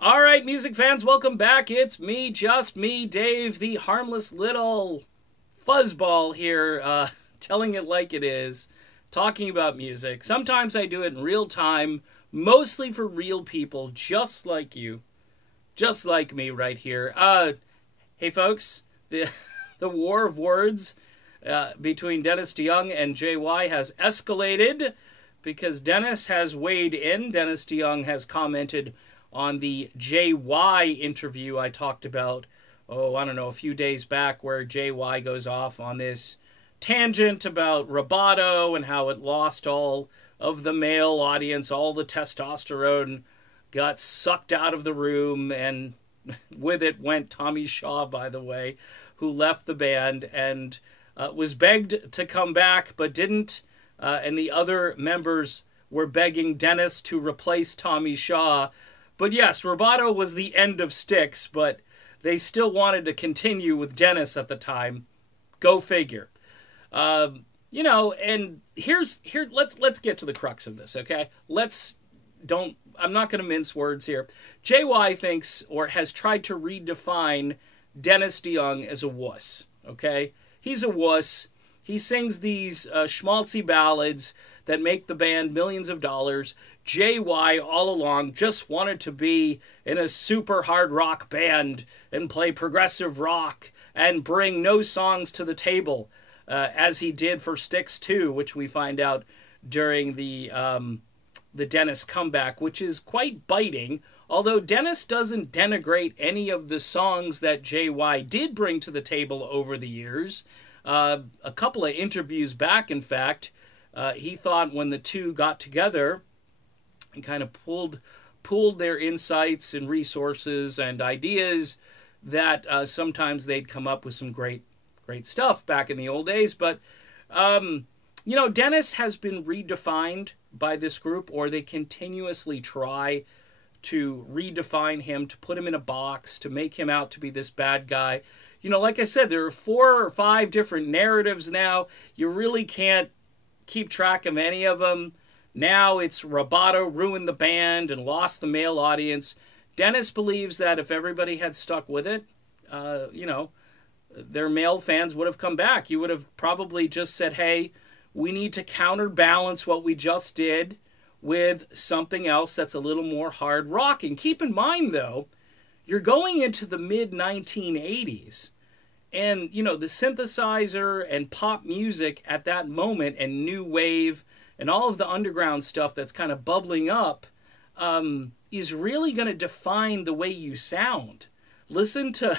All right, music fans, welcome back. It's me, just me, Dave, the harmless little fuzzball here, telling it like it is, talking about music. Sometimes I do it in real time, mostly for real people just like you, just like me right here. Hey, folks, the, the war of words between Dennis DeYoung and JY has escalated because Dennis has weighed in. Dennis DeYoung has commented on the JY interview I talked about, I don't know, a few days back, where JY goes off on this tangent about Roboto and how it lost all of the male audience, all the testosterone got sucked out of the room, and with it went Tommy Shaw, by the way, who left the band and was begged to come back but didn't, and the other members were begging Dennis to replace Tommy Shaw. But yes, Roboto was the end of Styx, but they still wanted to continue with Dennis at the time. Go figure. And let's get to the crux of this, okay? I'm not going to mince words here. JY thinks, or has tried to redefine Dennis DeYoung as a wuss, okay? He's a wuss. He sings these schmaltzy ballads that make the band millions of dollars. JY all along just wanted to be in a super hard rock band and play progressive rock and bring no songs to the table, as he did for Styx 2, which we find out during the Dennis comeback, which is quite biting. Although Dennis doesn't denigrate any of the songs that JY did bring to the table over the years. A couple of interviews back, in fact, he thought when the two got together and kind of pooled their insights and resources and ideas, that sometimes they'd come up with some great stuff back in the old days. But Dennis has been redefined by this group, or they continuously try to redefine him, to put him in a box, to make him out to be this bad guy. Like I said, there are 4 or 5 different narratives now. You really can't keep track of any of them. Now it's Roboto ruined the band and lost the male audience. Dennis believes that if everybody had stuck with it, their male fans would have come back. You would have probably just said, hey, we need to counterbalance what we just did with something else that's a little more hard rocking. Keep in mind, though, you're going into the mid-1980s. And, the synthesizer and pop music at that moment, and new wave and all of the underground stuff that's kind of bubbling up, is really going to define the way you sound. Listen to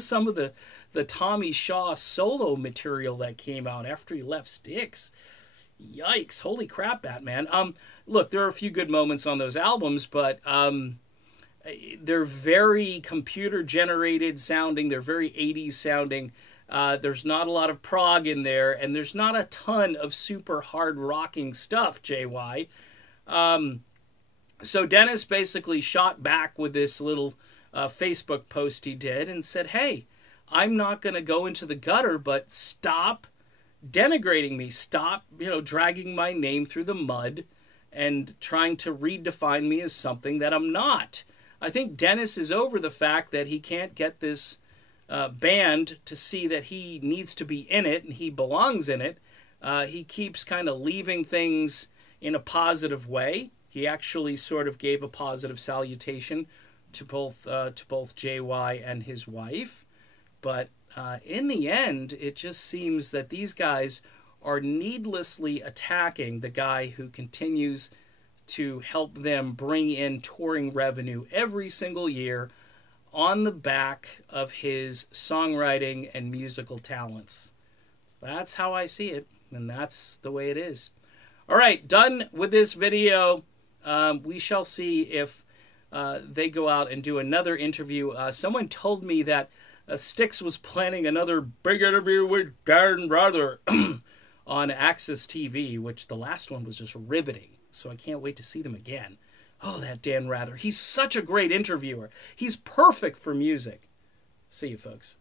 some of the Tommy Shaw solo material that came out after he left Styx. Yikes. Holy crap, Batman. Look, there are a few good moments on those albums, but they're very computer-generated sounding. They're very 80s sounding. There's not a lot of prog in there, and there's not a ton of super hard rocking stuff, JY. So Dennis basically shot back with this little Facebook post he did and said, hey, I'm not going to go into the gutter, but stop denigrating me. Stop, dragging my name through the mud and trying to redefine me as something that I'm not. I think Dennis is over the fact that he can't get this band to see that he needs to be in it and he belongs in it. He keeps kind of leaving things in a positive way. He actually sort of gave a positive salutation to both JY and his wife. But in the end, it just seems that these guys are needlessly attacking the guy who continues to help them bring in touring revenue every single year on the back of his songwriting and musical talents. That's how I see it, and that's the way it is. All right, done with this video. We shall see if they go out and do another interview. Someone told me that Styx was planning another big interview with Darren Rather on Access TV, which the last one was just riveting. So I can't wait to see them again. Oh, that Dan Rather. He's such a great interviewer. He's perfect for music. See you, folks.